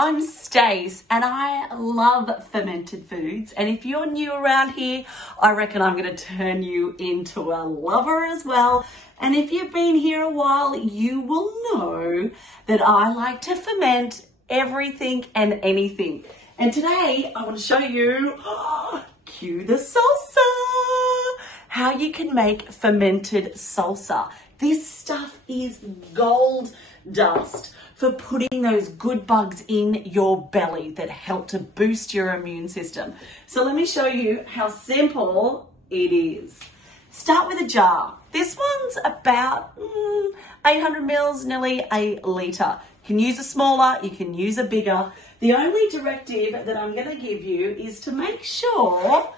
I'm Stace and I love fermented foods. And if you're new around here, I reckon I'm going to turn you into a lover as well. And if you've been here a while, you will know that I like to ferment everything and anything. And today I want to show you, cue the salsa, how you can make fermented salsa. This stuff is gold dust for putting those good bugs in your belly that help to boost your immune system. So let me show you how simple it is. Start with a jar. This one's about 800 mils, nearly a litre. You can use a smaller, you can use a bigger. The only directive that I'm going to give you is to make sure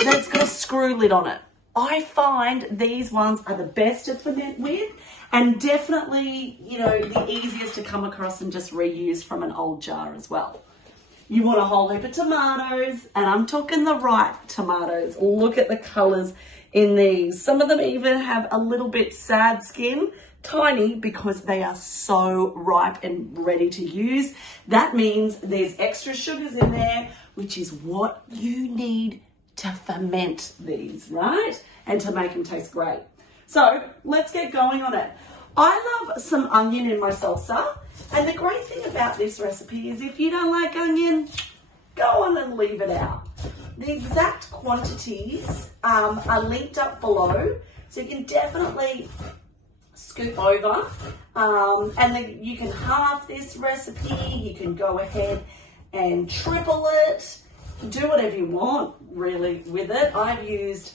that it's got a screw lid on it. I find these ones are the best to ferment with and definitely, you know, the easiest to come across and just reuse from an old jar as well. You want a whole heap of tomatoes, and I'm talking the right tomatoes. Look at the colours in these. Some of them even have a little bit sad skin, tiny, because they are so ripe and ready to use. That means there's extra sugars in there, which is what you need to ferment these, right? And to make them taste great. So let's get going on it. I love some onion in my salsa. And the great thing about this recipe is if you don't like onion, go on and leave it out. The exact quantities are linked up below. So you can definitely scoop over. And then you can halve this recipe. You can go ahead and triple it. Do whatever you want, really, with it. I've used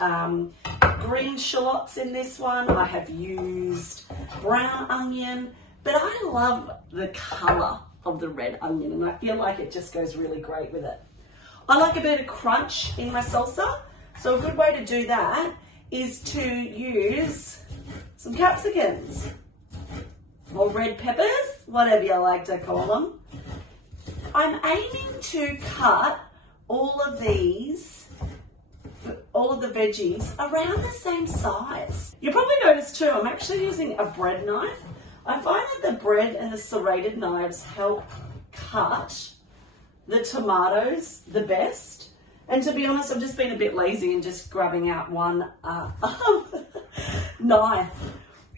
green shallots in this one. I have used brown onion, but I love the colour of the red onion, and I feel like it just goes really great with it. I like a bit of crunch in my salsa, so a good way to do that is to use some capsicums or red peppers, whatever you like to call them. I'm aiming to cut all of these, all of the veggies around the same size. You'll probably notice too, I'm actually using a bread knife. I find that the bread and the serrated knives help cut the tomatoes the best. And to be honest, I've just been a bit lazy and just grabbing out one knife.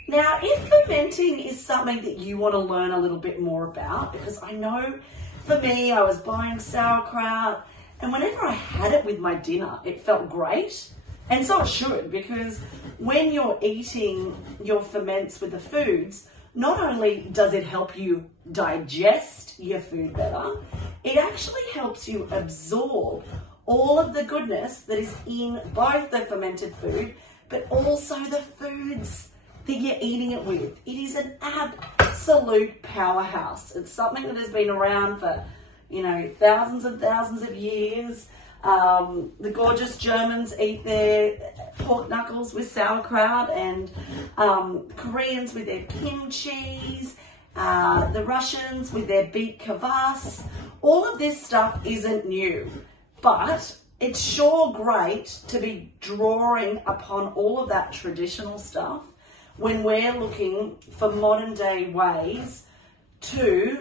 Now, if fermenting is something that you want to learn a little bit more about, because I know for me, I was buying sauerkraut, and whenever I had it with my dinner, it felt great. And so it should, because when you're eating your ferments with the foods, not only does it help you digest your food better, it actually helps you absorb all of the goodness that is in both the fermented food, but also the foods that you're eating it with. It is an absolute powerhouse. It's something that has been around for, you know, thousands and thousands of years. The gorgeous Germans eat their pork knuckles with sauerkraut, and Koreans with their kimchi, the Russians with their beet kvass. All of this stuff isn't new, but it's sure great to be drawing upon all of that traditional stuff when we're looking for modern day ways to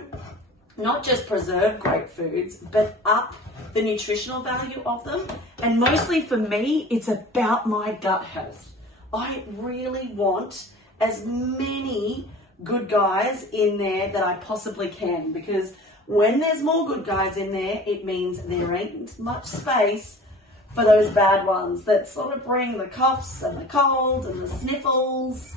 not just preserve great foods, but up the nutritional value of them. And mostly for me, it's about my gut health. I really want as many good guys in there that I possibly can, because when there's more good guys in there, it means there ain't much space for those bad ones that sort of bring the coughs and the colds and the sniffles.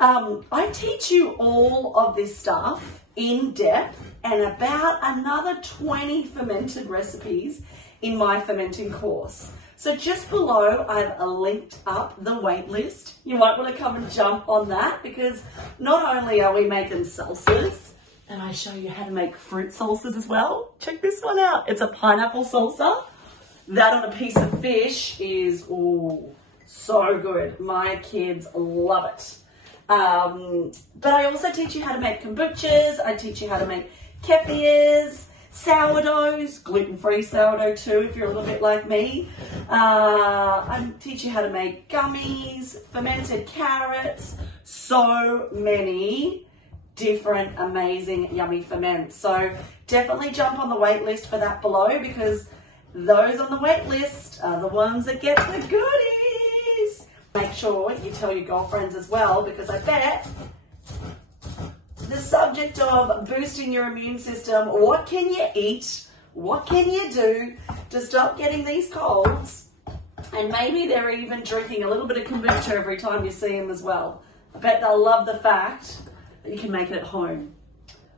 I teach you all of this stuff in depth and about another 20 fermented recipes in my fermenting course. So just below, I've linked up the wait list. You might want to come and jump on that, because not only are we making salsas, and I show you how to make fruit salsas as well. Check this one out. It's a pineapple salsa. That on a piece of fish is, oh, so good. My kids love it. But I also teach you how to make kombuchas. I teach you how to make kefirs, sourdoughs, gluten-free sourdough too, if you're a little bit like me. I teach you how to make gummies, fermented carrots, so many different amazing yummy ferments. So definitely jump on the wait list for that below, because those on the wait list are the ones that get the goodies. Make sure you tell your girlfriends as well, because I bet the subject of boosting your immune system, what can you eat? What can you do to stop getting these colds? And maybe they're even drinking a little bit of kombucha every time you see them as well. I bet they'll love the fact that you can make it at home.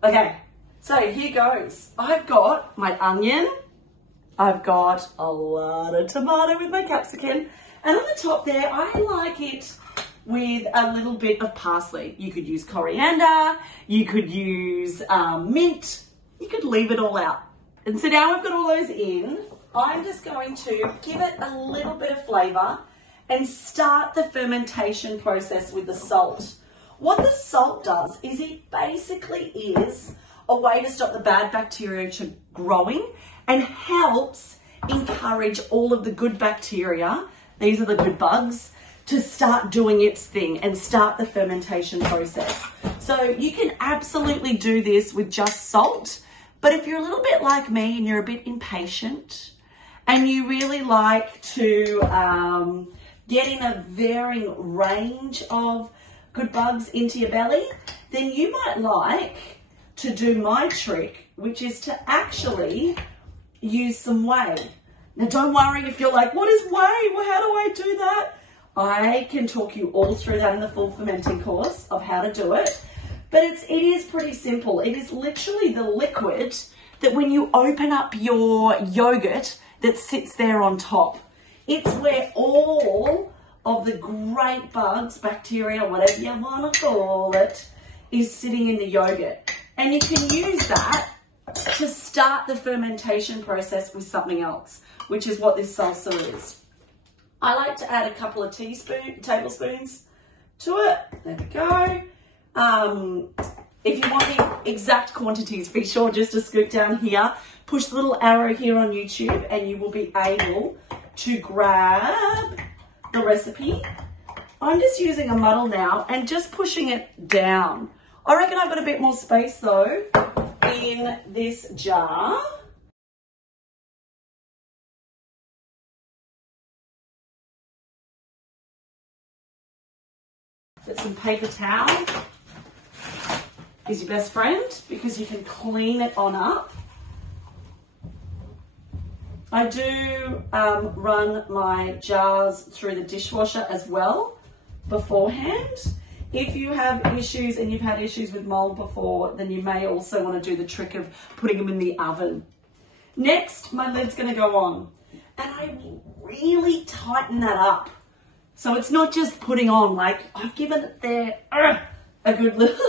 Okay, so here goes. I've got my onion. I've got a lot of tomato with my capsicum. And on the top there, I like it with a little bit of parsley. You could use coriander, you could use mint, you could leave it all out. And so now I've got all those in, I'm just going to give it a little bit of flavour and start the fermentation process with the salt. What the salt does is it basically is a way to stop the bad bacteria from growing and helps encourage all of the good bacteria, these are the good bugs, to start doing its thing and start the fermentation process. So you can absolutely do this with just salt, but if you're a little bit like me and you're a bit impatient and you really like to get in a varying range of good bugs into your belly, then you might like to do my trick, which is to actually use some whey. Now don't worry if you're like, what is whey? Well, how do I do that? I can talk you all through that in the full fermenting course of how to do it. But it is pretty simple. It is literally the liquid that when you open up your yogurt that sits there on top. It's where all of the great bugs, bacteria, whatever you want to call it, is sitting in the yogurt. And you can use that to start the fermentation process with something else, which is what this salsa is. I like to add a couple of tablespoons to it. There we go. If you want the exact quantities, be sure just to scoop down here, push the little arrow here on YouTube, and you will be able to grab the recipe. I'm just using a muddle now and just pushing it down. I reckon I've got a bit more space though in this jar. Get some paper towel. Is your best friend because you can clean it on up. I do run my jars through the dishwasher as well beforehand. If you have issues and you've had issues with mold before, then you may also want to do the trick of putting them in the oven. Next, my lid's going to go on, and I really tighten that up. So it's not just putting on, like I've given it there a good little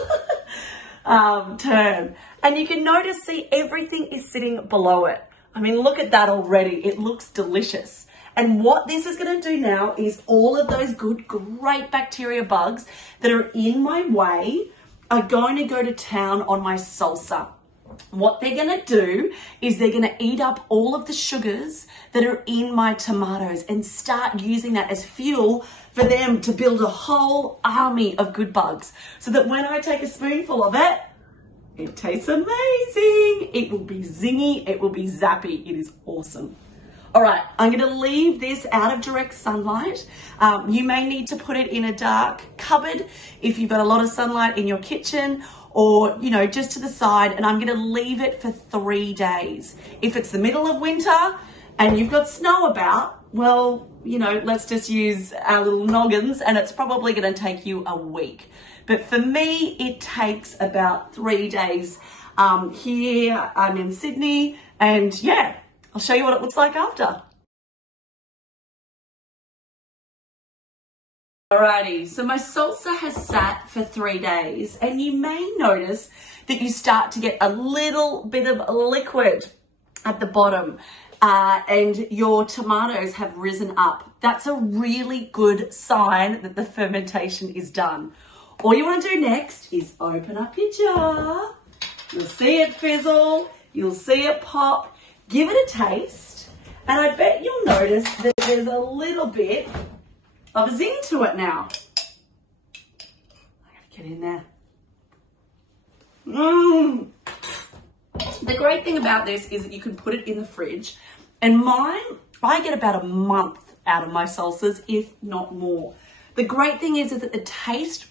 turn. And you can notice, see, everything is sitting below it. I mean, look at that already. It looks delicious. And what this is going to do now is all of those good, great bacteria bugs that are in my whey are going to go to town on my salsa. What they're going to do is they're going to eat up all of the sugars that are in my tomatoes and start using that as fuel for them to build a whole army of good bugs. So that when I take a spoonful of it, it tastes amazing. It will be zingy. It will be zappy. It is awesome. All right, I'm going to leave this out of direct sunlight. You may need to put it in a dark cupboard if you've got a lot of sunlight in your kitchen, or, you know, just to the side. And I'm going to leave it for 3 days. If it's the middle of winter and you've got snow about, well, you know, let's just use our little noggins, and it's probably going to take you a week. But for me, it takes about 3 days. Here I'm in Sydney, and yeah, I'll show you what it looks like after. Alrighty, so my salsa has sat for 3 days, and you may notice that you start to get a little bit of liquid at the bottom, and your tomatoes have risen up. That's a really good sign that the fermentation is done. All you want to do next is open up your jar. You'll see it fizzle, you'll see it pop. Give it a taste, and I bet you'll notice that there's a little bit of a zing to it now. I gotta get in there. The great thing about this is that you can put it in the fridge, and mine, I get about a month out of my salsas, if not more. The great thing is that the taste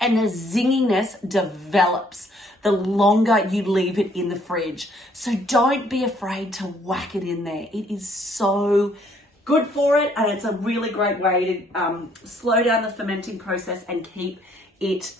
and the zinginess develops the longer you leave it in the fridge. So don't be afraid to whack it in there. It is so good for it, and it's a really great way to slow down the fermenting process and keep it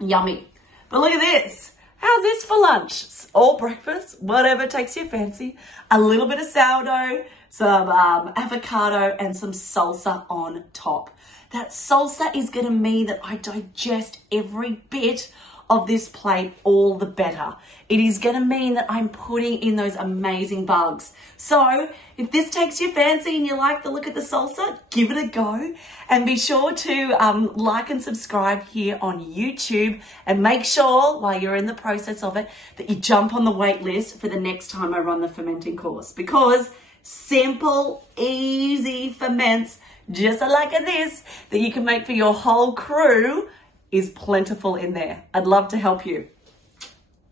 yummy. But look at this. How's this for lunch? Or breakfast, whatever takes your fancy. A little bit of sourdough, some avocado, and some salsa on top. That salsa is going to mean that I digest every bit of this plate all the better. It is going to mean that I'm putting in those amazing bugs. So if this takes your fancy and you like the look of the salsa, give it a go, and be sure to like and subscribe here on YouTube, and make sure while you're in the process of it that you jump on the wait list for the next time I run the fermenting course, because simple, easy ferments just like this that you can make for your whole crew is plentiful in there. I'd love to help you.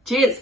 Cheers.